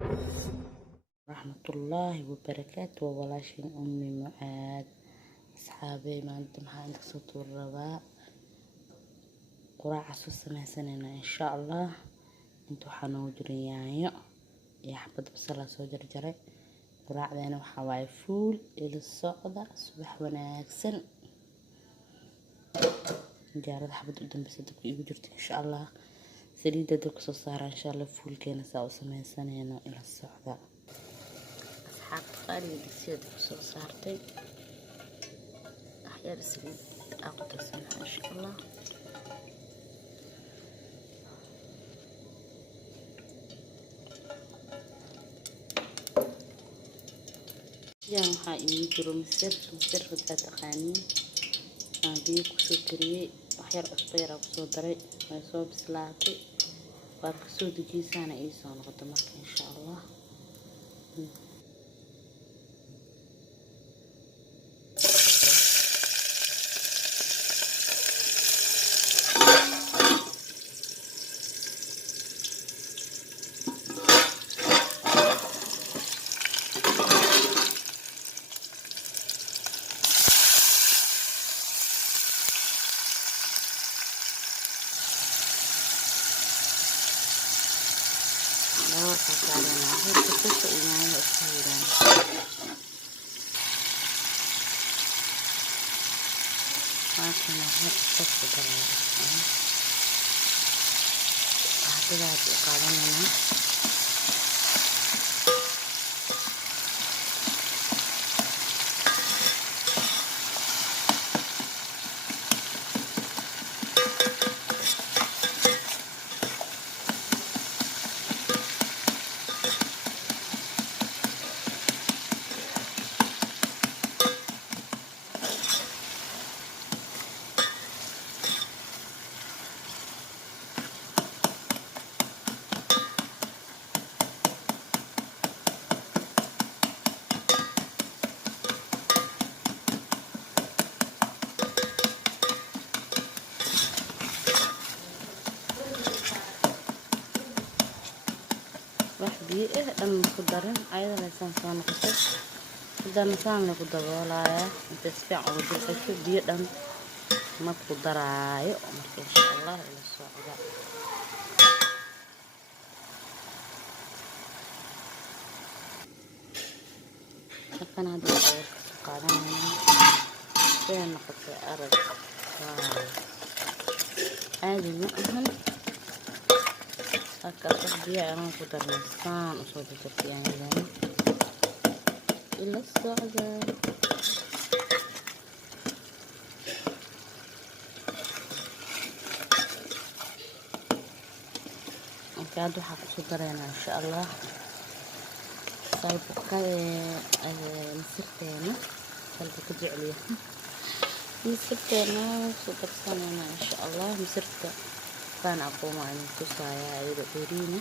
ورحمة الله وبركاته وولاشين أمي معاد أصحابي ما أنتم عندك صوت الرباء قراع عصوص سنة إن شاء الله انتو حنوجرين يا حبة بصلة سوجر جري قراع ذانا وحواي فول إلى الصعدة صبح وناكسن جارد حبة قدام بس دك يوجرت إن شاء الله سريدة دك صار إن شاء الله فول كينا ساو سنة إلى الصعدة أصحاب قالي دكسية دك صارتي أحيار سريد أقدر سنة إن شاء الله يعني waxaa iigu jiro misir hadaa taqaaniin aan biyo kusoo kariyey waxyar cusbo yar aan kusoo daray way soo bislaatay waa kasoo dejisaana ii soo noqoto marka insha allah dawarka saarana horta kusha imaana isku yiraan waakana hor qofka dareera waxdaad u qaadanayna wax biyo dhan ku darin ayada la soo noqotay hadana saan lagu daboolaya inta si fiican ugu dhaqasho biyo dhan ma ku daraayo marka insha Allah ila socda kan hada qaadanayna sida noqotay arag caadi ma ahan أكثر بيا أنا قدر نسان أصوب الجبيان يعني إلا الصعدة كادو حق صدرنا إن شاء الله صايبك مسرتنا صايبك جعليه مسرتنا صدر سنة إن شاء الله مسرتنا كان أقوم أن تصايا يدوريني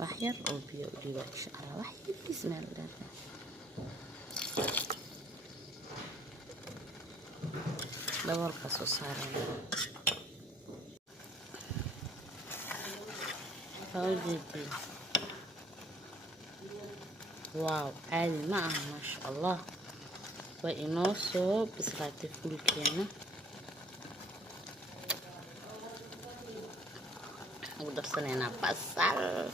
وحير أو بيو ديوا إن شاء الله وحير بسم الله دور قصو صارنا فوجدي واو عادي معها ما شاء الله وإنوسو بسرعة فول كينا ودرسنا بصل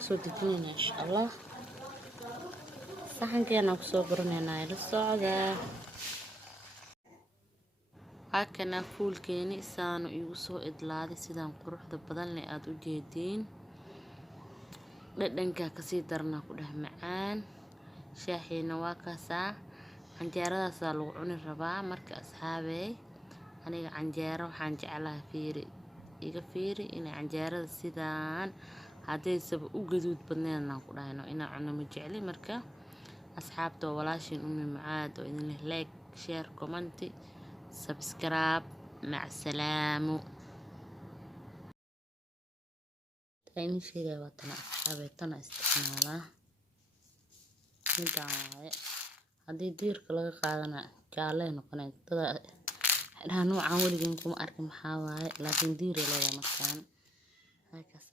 سودتين إن شاء الله saxankeena kusoo guranaynaa ila socda. Halkana fuulkeeni saanu igu soo idlaaday sidaan quruxda badan leh aad u jeediin. dhadhanka kasii darna ku dhex macaan. shaaxiina waa kaasaa. canjeeradaas lagu cuni rabaa marka asxaabey. aniga canjeero waxaan jeclahay iga fiiri inay canjeerada sidaan hadday sab u gaduud badneedna ku dhahayno inaan cuno ma jecli marka asxaabta walaashin ummi mucaad oo idin leh like share comment subscribe مع السلامة. تاني شيء وطنا أصحابي طنا استعماله مدعاء هذي دير كل قادنا جالين وقنا تدا نوع عمولي جنكم أركم حواي لكن دير لا مكان هاي كاس